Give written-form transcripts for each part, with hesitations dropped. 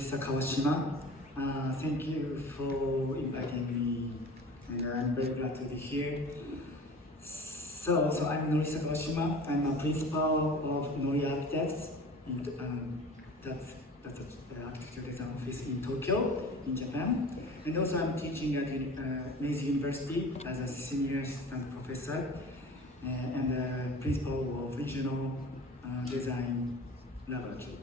Norihisa Kawashima. Thank you for inviting me, and I'm very glad to be here. So I'm Norihisa Kawashima. I'm a principal of Nori Architects, and that's the architecture design office in Tokyo, in Japan. And also I'm teaching at Meiji University as a senior assistant professor and principal of regional design laboratory.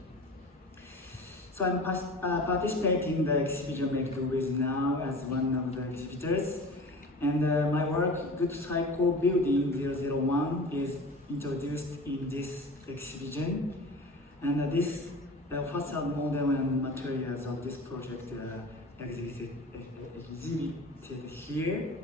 So I'm participating in the exhibition Make Do With Now as one of the exhibitors. And my work, Good Cycle Building 001, is introduced in this exhibition. And this facade model and materials of this project exhibited here.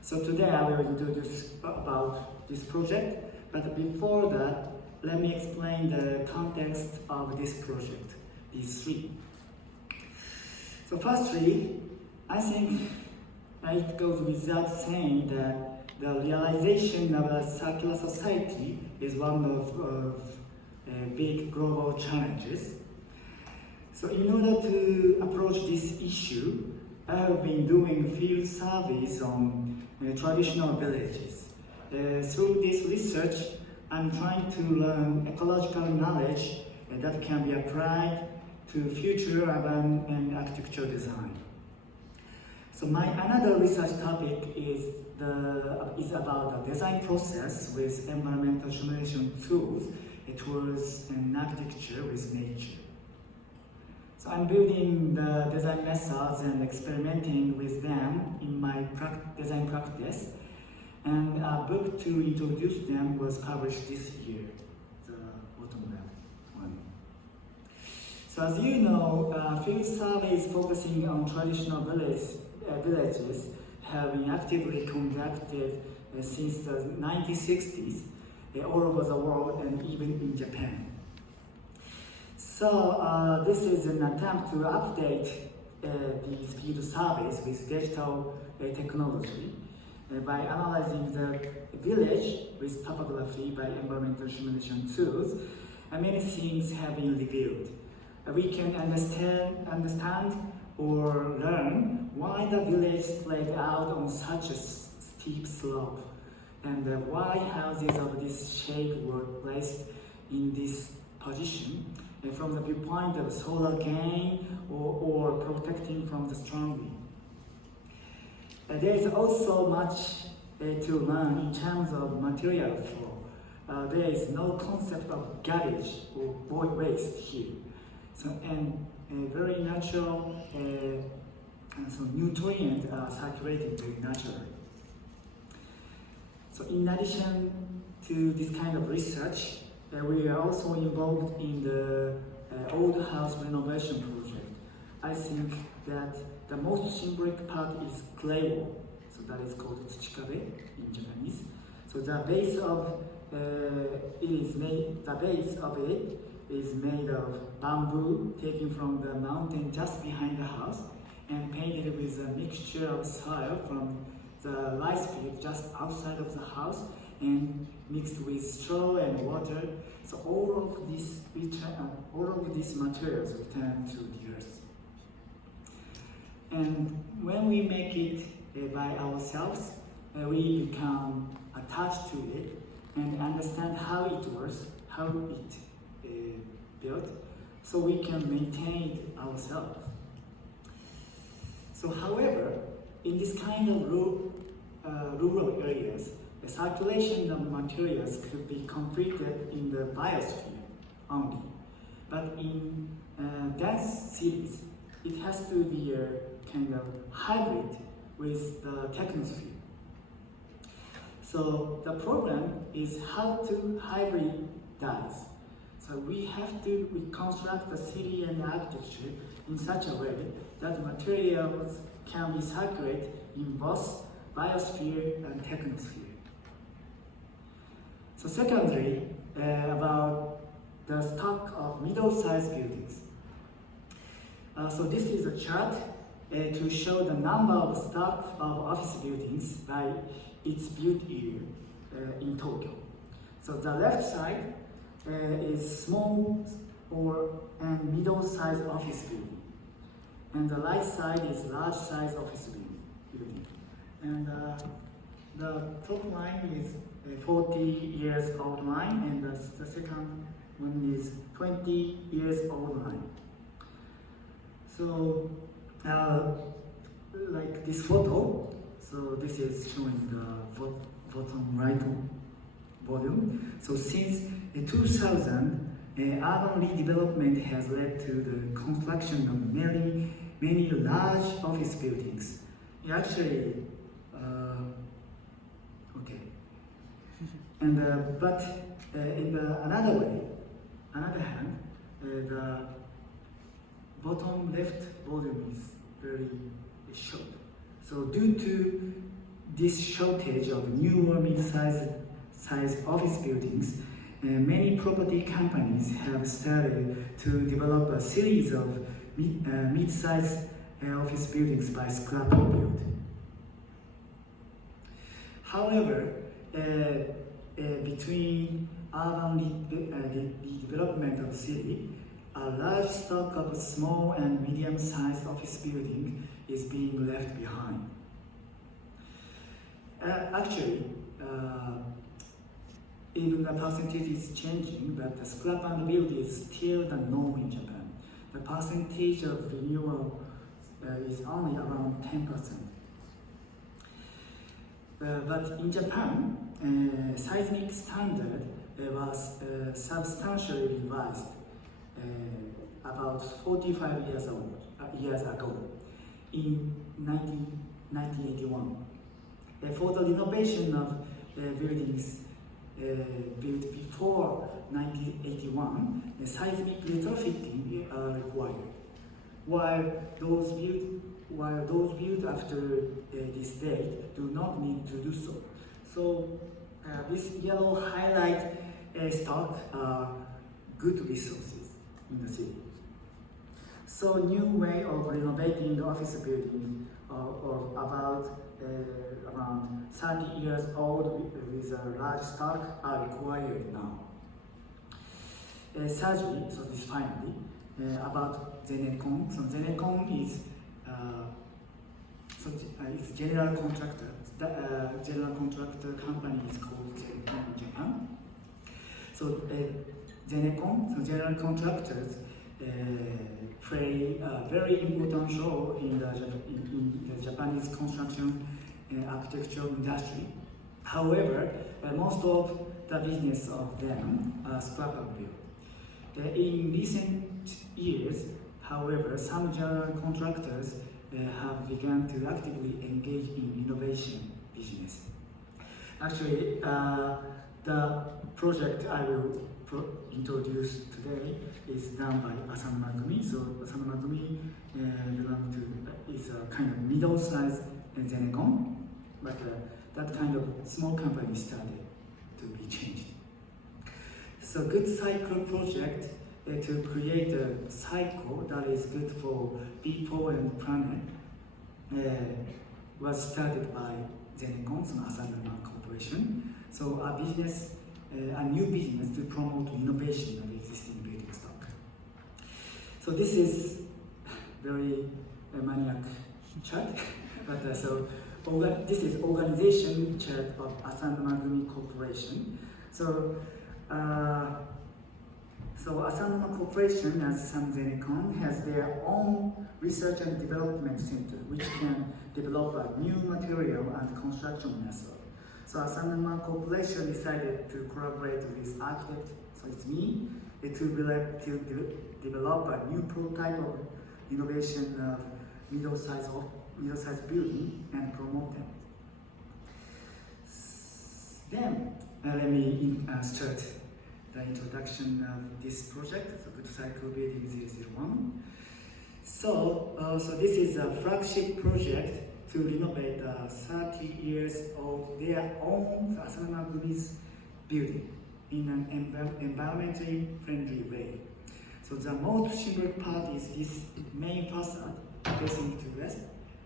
So today I will introduce about this project, but before that, let me explain the context of this project, these three. So firstly, I think it goes without saying that the realization of a circular society is one of big global challenges. So in order to approach this issue, I have been doing field surveys on traditional villages. Through this research, I'm trying to learn ecological knowledge that can be applied to future urban and architecture design. So my another research topic is about the design process with environmental simulation tools towards an architecture with nature. So I'm building the design methods and experimenting with them in my design practice, and a book to introduce them was published this year, the bottom left one. So as you know, field surveys focusing on traditional villages have been actively conducted since the 1960s all over the world and even in Japan. So this is an attempt to update these field surveys with digital technology by analyzing the village with topography by environmental simulation tools. Many things have been revealed. We can understand or learn why the village spread out on such a steep slope, and why houses of this shape were placed in this position from the viewpoint of solar gain or protecting from the strong wind. There is also much to learn in terms of material flow. There is no concept of garbage or waste here. So, and very natural so nutrients are circulating very naturally. So in addition to this kind of research, we are also involved in the old house renovation project. I think that the most symbolic part is clay wall, so that is called tsuchikabe in Japanese. So the base of it is made of bamboo taken from the mountain just behind the house and painted with a mixture of soil from the rice field just outside of the house and mixed with straw and water. So all of these materials return to the earth. And when we make it by ourselves, we become attached to it and understand how it works, how it built, so we can maintain it ourselves. So however, in this kind of rural areas, the circulation of materials could be completed in the biosphere only. But in dense cities, it has to be a kind of hybrid with the technosphere. So the problem is how to hybridize. So we have to reconstruct the city and the architecture in such a way that materials can be circulated in both biosphere and technosphere. So secondly, about the stock of middle-sized buildings. So this is a chart to show the number of stock of office buildings by its built year in Tokyo. So the left side is small and middle-sized office building. And the right side is large-sized office building. And the top line is a 40 years old line, and the second one is 20 years old line. So, like this photo, so this is showing the bottom right volume. So since 2000, urban redevelopment has led to the construction of many large office buildings. Actually, okay. And but in another hand, the bottom left volume is very short. So due to this shortage of new or mid-sized office buildings, many property companies have started to develop a series of mid-sized office buildings by scrap build. However, between urban redevelopment of the city, a large stock of small and medium-sized office building is being left behind. Actually, even the percentage is changing, but the scrap and build is still the norm in Japan. The percentage of renewal is only around 10%. But in Japan, seismic standard was substantially revised about 45 years ago in 1981. For the renovation of buildings built before 1981, seismic retrofitting are required, while those built after this date do not need to do so. So this yellow highlight stock are good resources in the city. So new way of renovating the office building of about around 30 years old with a large stock are required now. Thirdly, so this finally, about Zenecon. So Zenecon is it's general contractor. The general contractor company is called Zenecon in Japan. So Zenecon, so general contractors, play a very important role in the Japanese construction architectural industry. However, most of the business of them are scrap and build. In recent years, however, some general contractors have begun to actively engage in innovation business. Actually, the project I will introduce today is done by Asano Magumi. So Asano Magumi is a kind of middle-sized Zenecon, but that kind of small company started to be changed. So good cycle project to create a cycle that is good for people and planet was started by Zenecon, so Asano Corporation. So a new business to promote innovation of existing building stock. So this is very maniac chart, but this is organization chart of Asano Magumi Corporation. So Asano Corporation, as some Zenecon, has their own research and development center, which can develop a new material and construction method. So Asano Corporation decided to collaborate with architect, so it's me, to develop a new prototype of innovation of middle-sized building and promote them. Then let me start the introduction of this project, so Good Cycle Building 001. So this is a flagship project to renovate a 30 years old, their own Asano Magumi's building in an environmentally friendly way. So the most symbolic part is this main facade facing to west,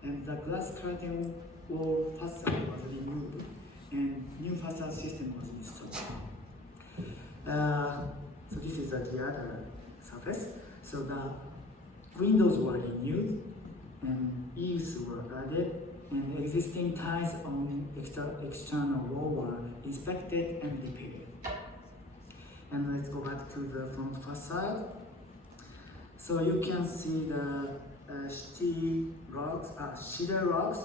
and the glass curtain wall facade was removed, and new facade system was installed. So this is the other side. surface. So the windows were renewed and eaves were added, and existing ties on external wall were inspected and repaired. And let's go back to the front facade. So you can see the cedar rocks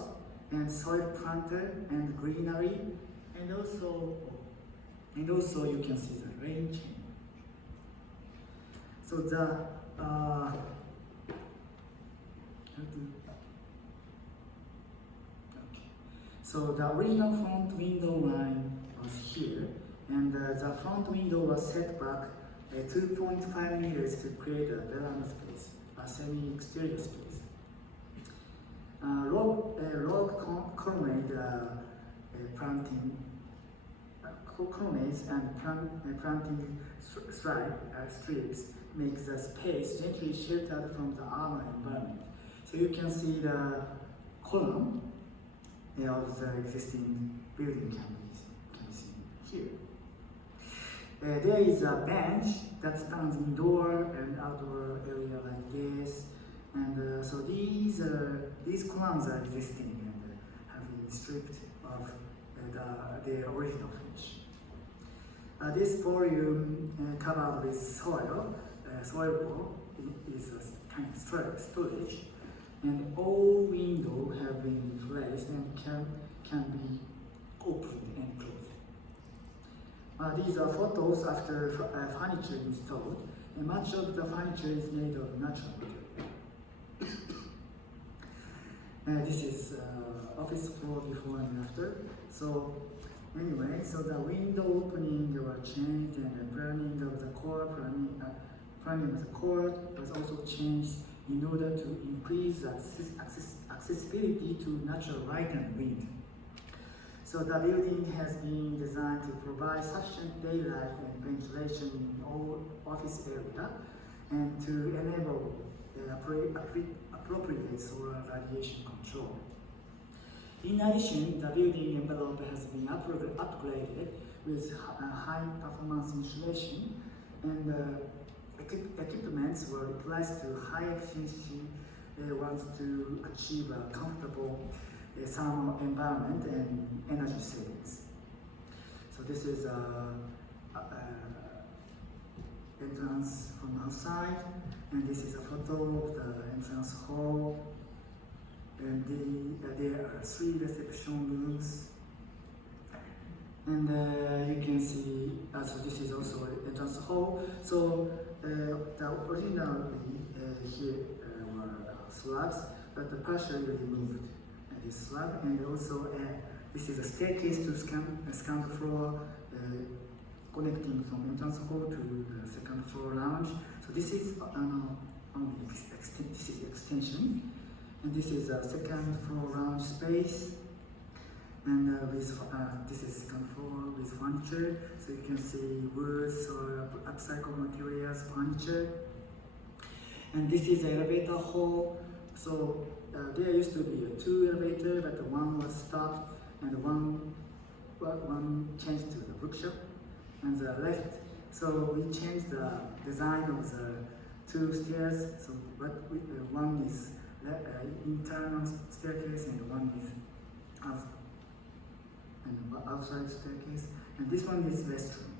and soil planter and greenery, and also you can see the rain chain. So the So the original front window line was here, and the front window was set back 2.5 meters to create a veranda space, a semi-exterior space. Log colonnade colonnades and planting strips make the space gently sheltered from the urban environment. So you can see the column of the existing building can be seen here. There is a bench that spans indoor and outdoor area like this, and so these columns are existing and have been stripped of the original finish. This volume covered with soil ball is a kind of storage, and all windows have been replaced and can be opened and closed. These are photos after furniture installed, and much of the furniture is made of natural material. This is office floor before and after. So anyway, so the window opening were changed, and the planning of the core was also changed in order to increase accessibility to natural light and wind. So the building has been designed to provide sufficient daylight and ventilation in all office area, and to enable appropriate solar radiation control. In addition, the building envelope has been upgraded with high performance insulation, and equipments were replaced to high efficiency ones to achieve a comfortable thermal environment and energy savings. So this is entrance from outside, and this is a photo of the entrance hall. And there are 3 reception rooms, and you can see. So this is also an entrance hall. So the originally here were slabs, but partially removed this slab, and also this is a staircase to second floor, connecting from entrance hall to the second floor lounge. So this is this is extension, and this is a second floor lounge space, and this is second floor with furniture. So you can see woods or upcycled materials furniture, and this is the elevator hall. So there used to be 2 elevators, but one was stopped, and one changed to the bookshop, and the left. So we changed the design of the 2 stairs. So one is internal staircase, and one is outside staircase, and this one is restroom.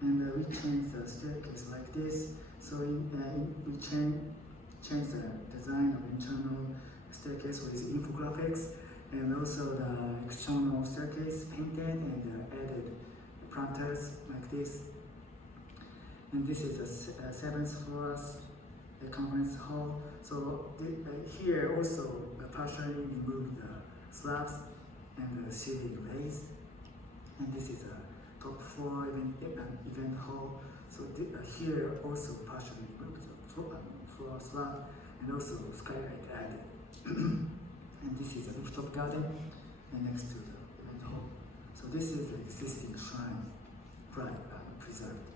And we changed the staircase like this. So we changed the design of internal staircase with infographics, and also the external staircase painted, and added planters like this. And this is a 7th floor conference hall. So here also partially removed the slabs and the ceiling raised. And this is a top floor event hall. So here also partially removed the floor slab, and also skylight added. And this is a rooftop garden, and next to the event hall. So this is the existing shrine, preserved.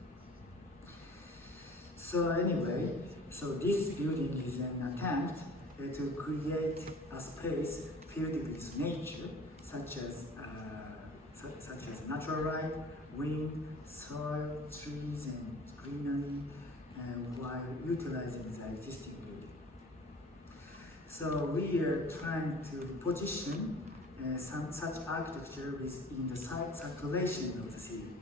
So anyway, so this building is an attempt to create a space filled with nature, such as natural light, wind, soil, trees, and greenery, while utilizing the existing building. So we are trying to position such architecture within the circulation of the city.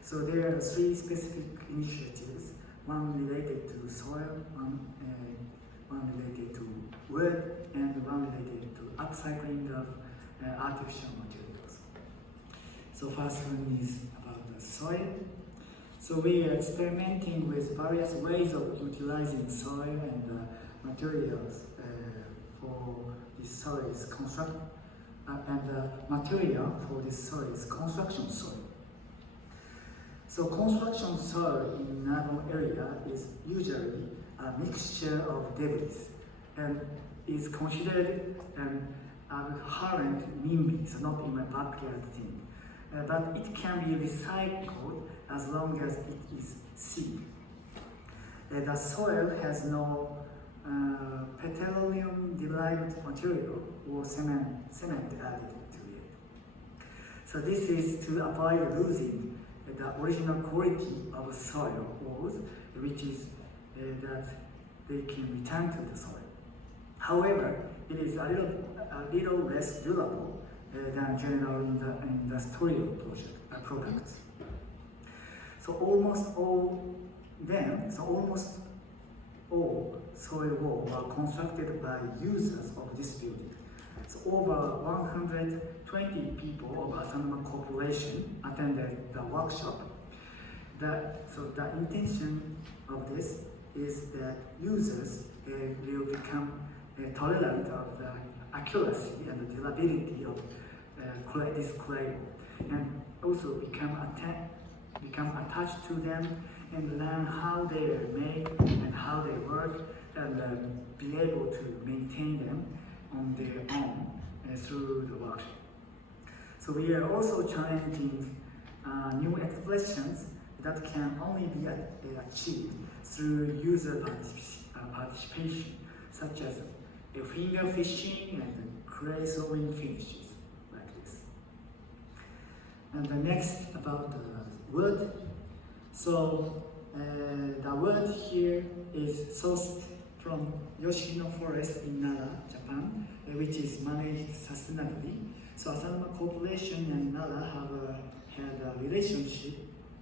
So there are 3 specific initiatives, one related to soil, one related to wood, and one related to upcycling of artificial materials. So first one is about the soil. So we are experimenting with various ways of utilizing soil and materials for this soil is material for this soil is construction soil. So construction soil in urban area is usually a mixture of debris and is considered an abhorrent NIMBY, so not in my backyard thing. But it can be recycled as long as it is seed. The soil has no petroleum-derived material or cement added to it. So this is to avoid losing the original quality of soil ores, which is that they can return to the soil. However, it is a little less durable than general industrial products. So almost all soil walls were constructed by users of this building. So over 120 people of Asanuma Corporation attended the workshop. So the intention of this is that users will become tolerant of the accuracy and the durability of this clay, and also become attached to them and learn how they are made and how they work, and be able to maintain them on their own through the workshop. So we are also challenging new expressions that can only be achieved through user participation, such as finger fishing and clay sewing finishes, like this. And the next about the wood. So the wood here is sourced from Yoshino Forest in Nara, Japan, which is managed sustainably. So Asanuma Corporation and Nara have had a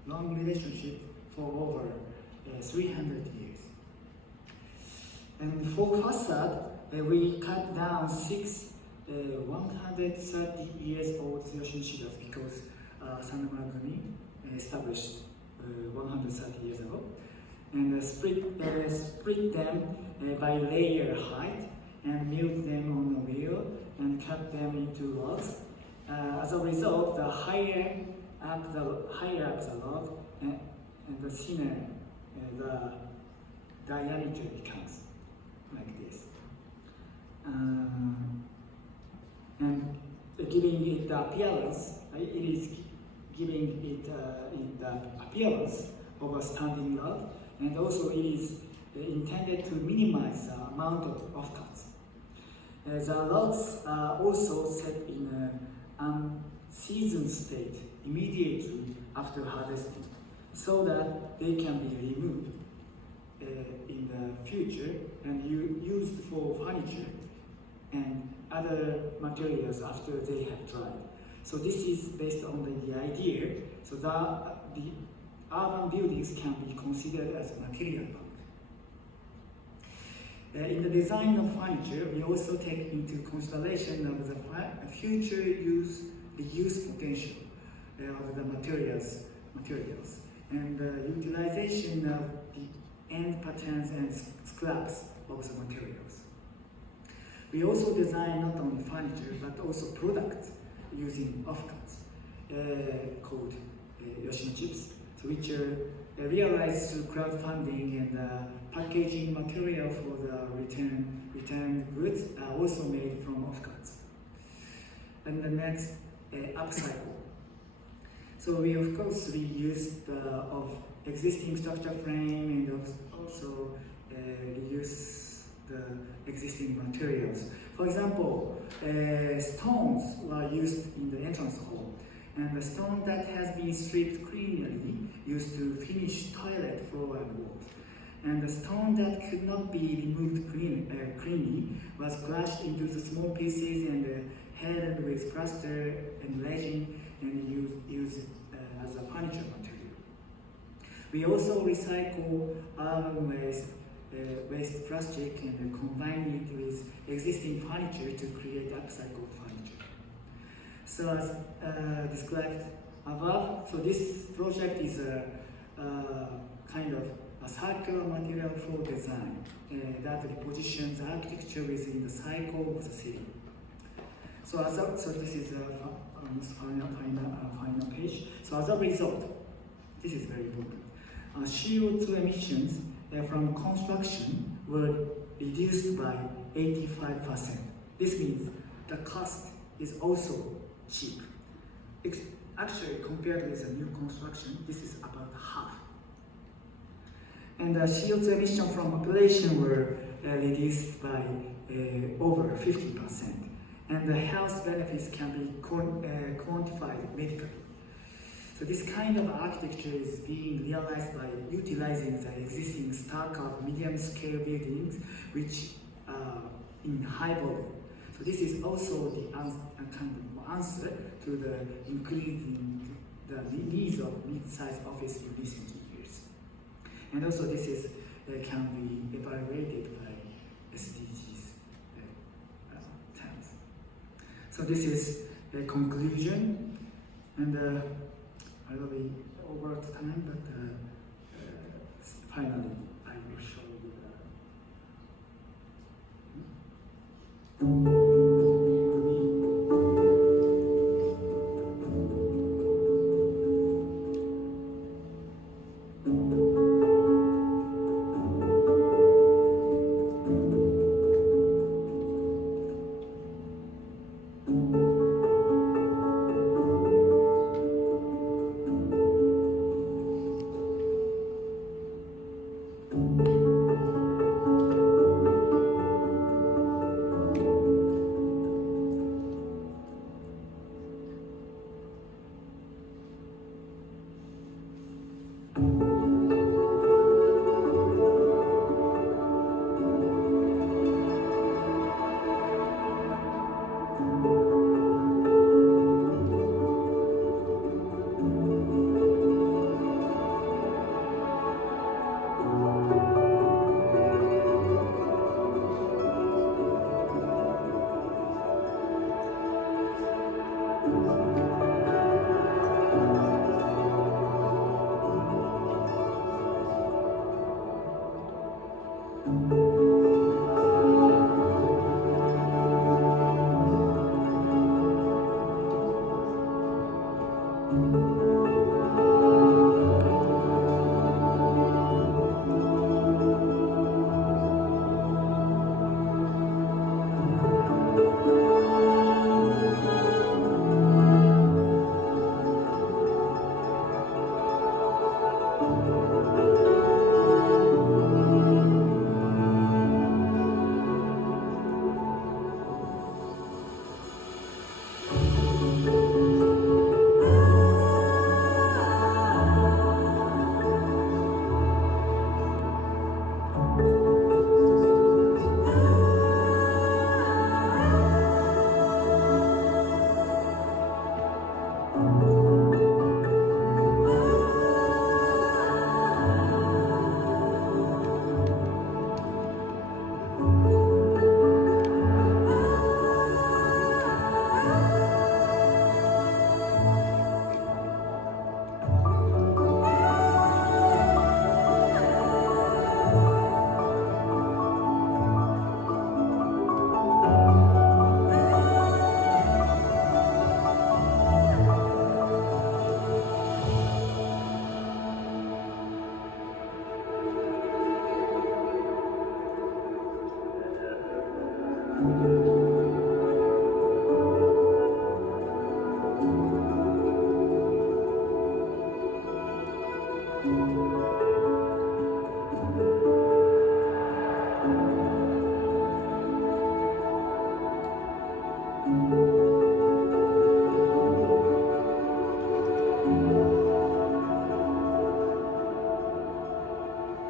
long relationship for over 300 years. And for facade, we cut down 6 130 years old Yoshino because Asanuma Gumi established 130 years ago, and split them by layer height and milled them on a wheel and cut them into logs. As a result, the higher up the log and the thinner the diameter becomes, like this. And giving it the appearance, it is giving it the appearance of a standing log, and also it is intended to minimize the amount of offcuts. The logs are also set in an unseasoned state immediately after harvesting, so that they can be removed in the future and used for furniture and other materials after they have dried. So this is based on the idea, so that the urban buildings can be considered as material bulk. In the design of furniture, we also take into consideration of the future reuse potential of the materials, and the utilization of the end patterns and scraps of the materials. We also design not only furniture, but also products using offcuts called Yoshino chips, so which are realized through crowdfunding, and packaging material for the returned goods are also made from offcuts. And the next, upcycle. So we of course reuse of existing structure frame, and also reuse the existing materials. For example, stones were used in the entrance hall, and the stone that has been stripped cleanly used to finish toilet floor and walls. And the stone that could not be removed cleanly was crushed into the small pieces and headed with plaster and resin and used as a furniture material. We also recycle urban waste plastic and combine it with existing furniture to create upcycled furniture. So as described above, so this project is a kind of a circular material for design that repositions architecture within the cycle of the city. So this is almost final page. So as a result, this is very important. CO2 emissions from construction were reduced by 85%. This means the cost is also cheap. Actually, compared with a new construction, this is about half. And the CO2 emissions from population were reduced by over 50%. And the health benefits can be quantified medically. So this kind of architecture is being realized by utilizing the existing stock of medium-scale buildings, which in high volume. So this is also the kind of answer to the increasing the needs of mid-sized office in recent years. And also this is can be evaluated by SDGs terms. So this is a conclusion, and I will be over time, but finally I will show you the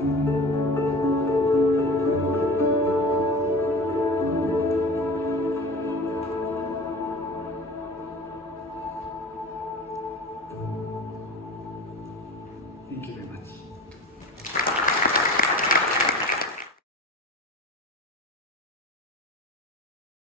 Thank you. Thank you very much.